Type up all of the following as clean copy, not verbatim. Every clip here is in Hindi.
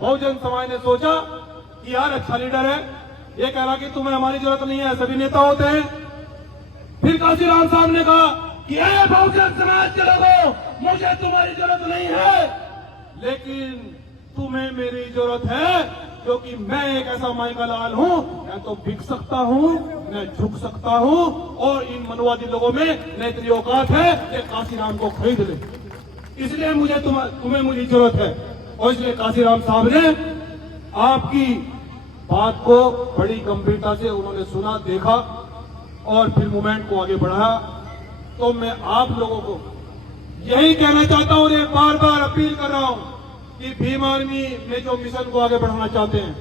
बहुजन समाज ने सोचा कि यार अच्छा लीडर है, ये कह रहा कि तुम्हें हमारी जरूरत नहीं है, सभी नेता होते हैं। फिर काशीराम साहब ने कहा कि अरे बहुजन समाज के लोगों, मुझे तुम्हारी जरूरत नहीं है, लेकिन तुम्हें मेरी जरूरत है, क्योंकि मैं एक ऐसा माइका लाल हूं, मैं तो बिक सकता हूं, मैं झुक सकता हूं, और इन मनुवादी लोगों में न इतनी औकात है कि काशीराम को खरीद ले, इसलिए मुझे तुम्हें मुझे जरूरत है। और इसलिए काशीराम साहब ने आपकी बात को बड़ी गंभीरता से उन्होंने सुना, देखा और फिर मूवमेंट को आगे बढ़ाया। तो मैं आप लोगों को यही कहना चाहता हूं, एक बार बार अपील कर रहा हूं कि भीम आर्मी में जो मिशन को आगे बढ़ाना चाहते हैं,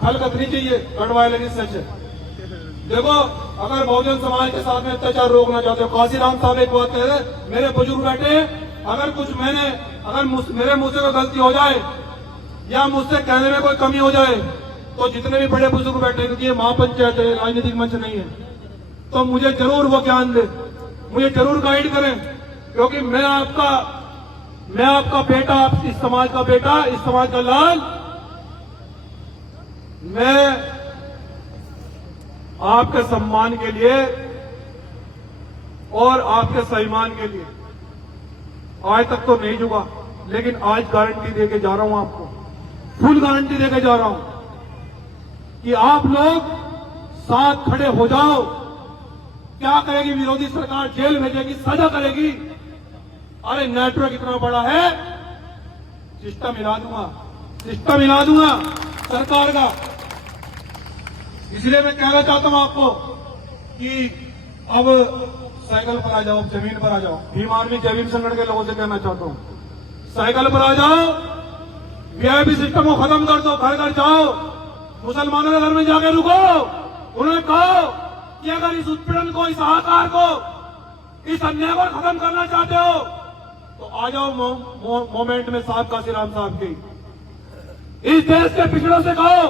खलकत नहीं चाहिए, कड़वाए लगी सच है। देखो, अगर बहुजन समाज के साथ में अत्याचार रोकना चाहते हो, काशीराम साहब एक बात कह रहे, मेरे बुजुर्ग बैठे, अगर मेरे मुंह से कोई गलती हो जाए या मुझसे कहने में कोई कमी हो जाए, तो जितने भी बड़े बुजुर्ग बैठे, क्योंकि ये महापंचायत है, राजनीतिक मंच नहीं है, तो मुझे जरूर वो ज्ञान दे, मुझे जरूर गाइड करें, क्योंकि मैं आपका बेटा, इस समाज का बेटा, इस समाज का लाल, मैं आपके सम्मान के लिए और आपके सम्मान के लिए आज तक तो नहीं झुका, लेकिन आज गारंटी देके जा रहा हूं, आपको फुल गारंटी देके जा रहा हूं कि आप लोग साथ खड़े हो जाओ। क्या करेगी विरोधी सरकार? जेल भेजेगी, सजा करेगी। अरे नेटवर्क इतना बड़ा है, सिस्टम हिला दूंगा सरकार का। इसलिए मैं कहना चाहता हूं आपको कि अब साइकिल पर आ जाओ, जमीन पर आ जाओ। भीम आर्मी जय भीम संगठन के लोगों से कहना चाहता हूं, साइकिल पर आ जाओ, वीआईपी सिस्टम को खत्म कर दो, घर घर जाओ, मुसलमानों के घर में जाके रुको। उन्होंने कहा कि अगर इस उत्पीड़न को, इस हाहाकार को, इस अन्याय को खत्म करना चाहते हो तो आ जाओ मोमेंट में। साहब काशीराम साहब की इस देश के पिछड़ों से कहो,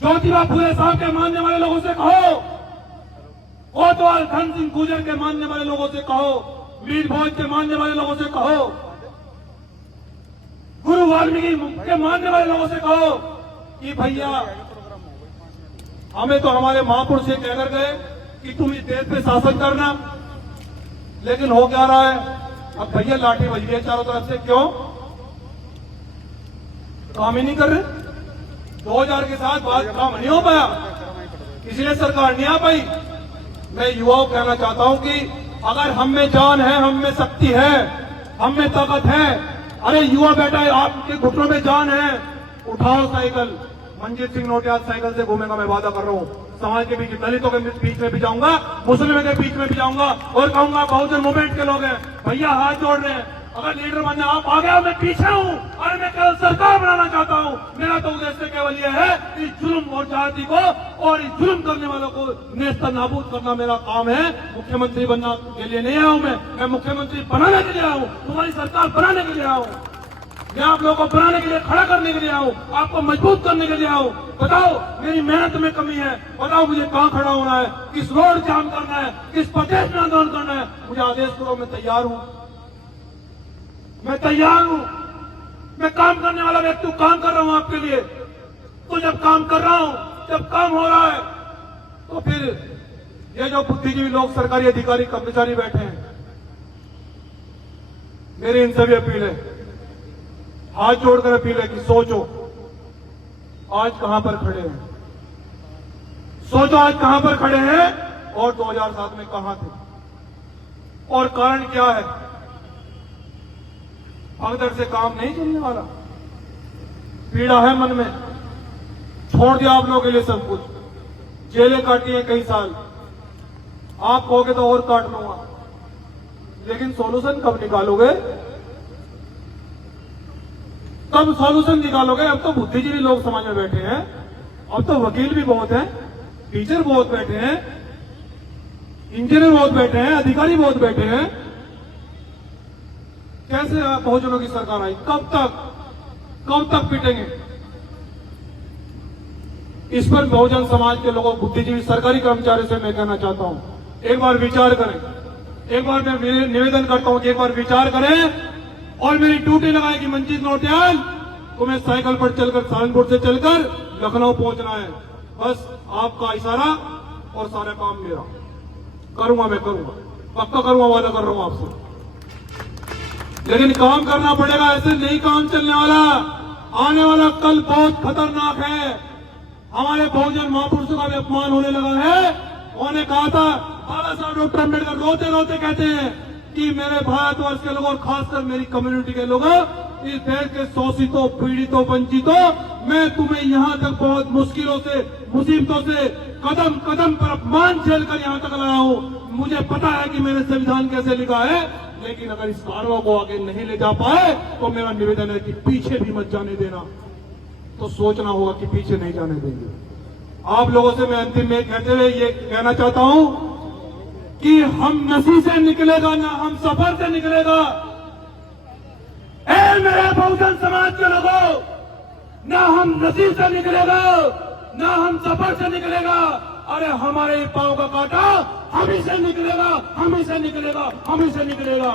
ज्योतिबा फुले साहब के मानने वाले लोगों से कहो, कोतवाल धन सिंह गुर्जर के मानने वाले लोगों से कहो, वीर भोज के मानने वाले लोगों से कहो, गुरु वाल्मीकि के मानने वाले लोगों से कहो कि भैया हमें तो हमारे महापुरुष से कहकर गए कि तुम इस देश पे शासन करना, लेकिन हो क्या रहा है? अब भैया लाठी बज गई है चारों तरफ से। क्यों? काम ही नहीं कर रहे। 2000 के साथ बात काम नहीं हो पाया, इसलिए सरकार नहीं आ पाई। मैं युवाओं को कहना चाहता हूं कि अगर हम में जान है, हम में शक्ति है, हम में ताकत है, अरे युवा बेटा आपके घुटनों में जान है, उठाओ साइकिल। मंजीत सिंह नोटियाल साइकिल से घूमेगा, मैं वादा कर रहा हूं। समाज के बीच, दलितों के बीच में भी जाऊंगा, मुस्लिमों के बीच में भी जाऊंगा और कहूंगा बहुजन मूवमेंट के लोग हैं, भैया हाथ जोड़ रहे हैं, अगर लीडर बनने आप आ गया, मैं पीछे हूं और मैं केवल सरकार बनाना चाहता हूं। मेरा तो उद्देश्य केवल यह है, इस जुल्म और जाति को और इस जुल्म करने वालों को नेस्त नाबूद करना मेरा काम है। मुख्यमंत्री बनने के लिए नहीं आया हूं, मैं मुख्यमंत्री बनाने के लिए आया हूं, तुम्हारी सरकार बनाने के लिए आया हूं, मैं आप लोगों को बनाने के लिए, खड़ा करने के लिए आऊं, आपको मजबूत करने के लिए आऊं। बताओ मेरी मेहनत में कमी है, बताओ मुझे कहां खड़ा होना है, किस रोड जाम करना है, किस प्रदेश में आंदोलन करना है, मुझे आदेश करो, मैं तैयार हूं, मैं तैयार हूं। मैं काम करने वाला व्यक्ति हूं, काम कर रहा हूं आपके लिए। तो जब काम कर रहा हूं, जब काम हो रहा है, तो फिर ये जो बुद्धिजीवी लोग, सरकारी अधिकारी, कर्मचारी बैठे हैं, मेरी इन सभी अपील है, हाथ जोड़कर अपील है कि सोचो आज कहां पर खड़े हैं, सोचो आज कहां पर खड़े हैं और 2007 में कहां थे और कारण क्या है। भगदड़ से काम नहीं चलने वाला, पीड़ा है मन में, छोड़ दिया आप लोगों के लिए सब कुछ, जेलें काटी हैं कई साल, आप कहोगे तो और काट लूंगा, लेकिन सॉल्यूशन कब निकालोगे, कब सॉल्यूशन निकालोगे? अब तो बुद्धिजीवी लोग समाज में बैठे हैं, अब तो वकील भी बहुत हैं, टीचर बहुत बैठे हैं, इंजीनियर बहुत बैठे हैं, अधिकारी बहुत बैठे हैं। कैसे बहुजनों की सरकार आई? कब तक पिटेंगे? इस पर बहुजन समाज के लोगों, बुद्धिजीवी, सरकारी कर्मचारी से मैं कहना चाहता हूं, एक बार विचार करें, एक बार मैं निवेदन करता हूं कि एक बार विचार करें और मेरी ड्यूटी लगाएगी मंजीत नौटियाल, तुम्हें साइकिल पर चलकर सहारनपुर से चलकर लखनऊ पहुंचना है। बस आपका इशारा और सारा काम मेरा। करूंगा, मैं करूंगा, पक्का करूंगा, वादा कर रहा हूं आपसे। लेकिन काम करना पड़ेगा, ऐसे नहीं काम चलने वाला। आने वाला कल बहुत खतरनाक है। हमारे बहुजन महापुरुषों का भी अपमान होने लगा है। उन्होंने कहा था, बाबा साहब डॉक्टर अम्बेडकर रोते रोते कहते हैं कि मेरे भारतवर्ष के लोगों और खासकर मेरी कम्युनिटी के लोगों, इस देश के शोषितों, पीड़ितों, वंचितों, मैं तुम्हें यहां तक बहुत मुश्किलों से, मुसीबतों से कदम कदम पर अपमान झेलकर यहां तक लाया हूं। मुझे पता है कि मैंने संविधान कैसे लिखा है, लेकिन अगर इस कार्यों को आगे नहीं ले जा पाए तो मेरा निवेदन है कि पीछे भी मत जाने देना। तो सोचना होगा कि पीछे नहीं जाने देंगे। आप लोगों से मैं अंतिम में कहते हुए ये कहना चाहता हूं कि हम नसी से निकलेगा ना हम सफर से निकलेगा। ए मेरे बहुजन समाज के लोगों, ना हम नसी से निकलेगा ना हम सफर से निकलेगा। अरे हमारे पांव का कांटा हम ही से निकलेगा, हम ही से निकलेगा, हम ही से निकलेगा।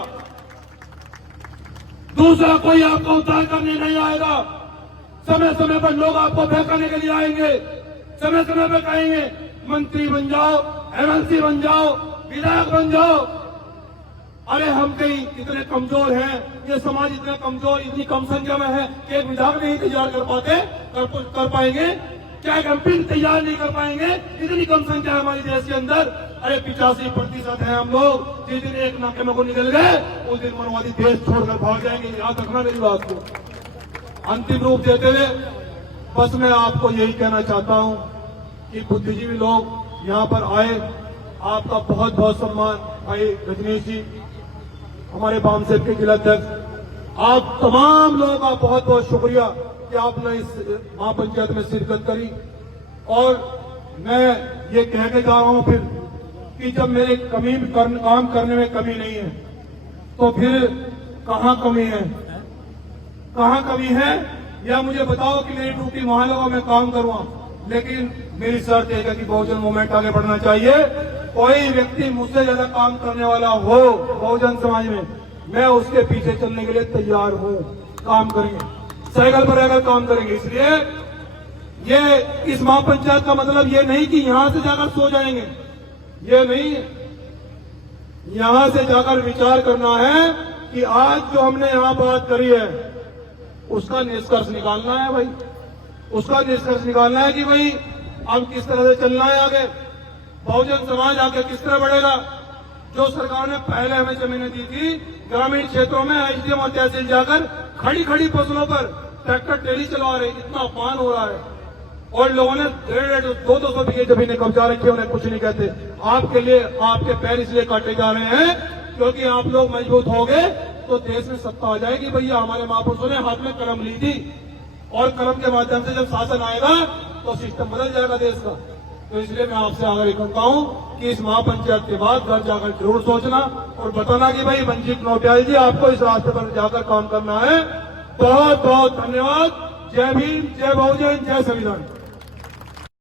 दूसरा कोई आपको उद्धार करने नहीं आएगा। समय समय पर लोग आपको बहकाने के लिए आएंगे, समय समय पर कहेंगे मंत्री बन जाओ, एमएलसी बन जाओ, विधायक बन जाओ। अरे हम कहीं इतने कमजोर हैं, ये समाज इतना कमजोर, इतनी कम संख्या में है कि एक विधायक नहीं तैयार कर पाएंगे, क्या एक एमपी तैयार नहीं कर पाएंगे? इतनी कम संख्या है हमारे देश के अंदर। अरे 85% है हम लोग। जिस दिन एक नाके में को निकल गए उस दिन मनवादी देश छोड़कर भाग जाएंगे। याद रखना मेरी बात को। अंतिम रूप देते हुए बस मैं आपको यही कहना चाहता हूं कि बुद्धिजीवी लोग यहाँ पर आए, आपका बहुत बहुत सम्मान। भाई रजनीश जी, हमारे बामसेब के जिलाध्यक्ष, आप तमाम लोगों का बहुत बहुत शुक्रिया कि आपने इस महापंचायत में शिरकत करी। और मैं ये कह के जा रहा हूं फिर कि जब मेरे काम करने में कमी नहीं है तो फिर कहां कमी है? कहां कमी है या मुझे बताओ कि मेरी ड्यूटी वहां लगा, मैं काम करूंगा। लेकिन मेरी शर्त है कि बहुजन मूवमेंट आगे बढ़ना चाहिए। कोई व्यक्ति मुझसे ज्यादा काम करने वाला हो बहुजन समाज में, मैं उसके पीछे चलने के लिए तैयार हूं। काम करेंगे, साइकिल पर रहकर काम करेंगे। इसलिए ये इस महापंचायत का मतलब ये नहीं कि यहां से जाकर सो जाएंगे, ये नहीं। यहां से जाकर विचार करना है कि आज जो हमने यहां बात करी है उसका निष्कर्ष निकालना है। भाई उसका निष्कर्ष निकालना है कि भाई अब किस तरह से चलना है आगे, बहुजन समाज आगे किस तरह बढ़ेगा। जो सरकार ने पहले हमें जमीनें दी थी, ग्रामीण क्षेत्रों में एसडीएम और तहसील जाकर खड़ी खड़ी फसलों पर ट्रैक्टर ट्रेली चलवा रहे, इतना अपमान हो रहा है। और लोगों ने 150-200 बीघे जमीनें कब्जा रखी, उन्हें कुछ नहीं कहते। आपके लिए आपके पैर इसलिए काटे जा रहे हैं क्योंकि आप लोग मजबूत हो गए तो देश में सत्ता आ जाएगी। भैया हमारे महापुरुषों ने हाथ में कलम ली थी और कलम के माध्यम से जब शासन आएगा तो सिस्टम बदल जाएगा देश का। तो इसलिए मैं आपसे आग्रह करता हूं कि इस महापंचायत के बाद घर जाकर जरूर सोचना और बताना कि भाई मंजीत नौटियाल जी आपको इस रास्ते पर जाकर काम करना है। बहुत बहुत धन्यवाद। जय भीम, जय बहुजन, जय संविधान।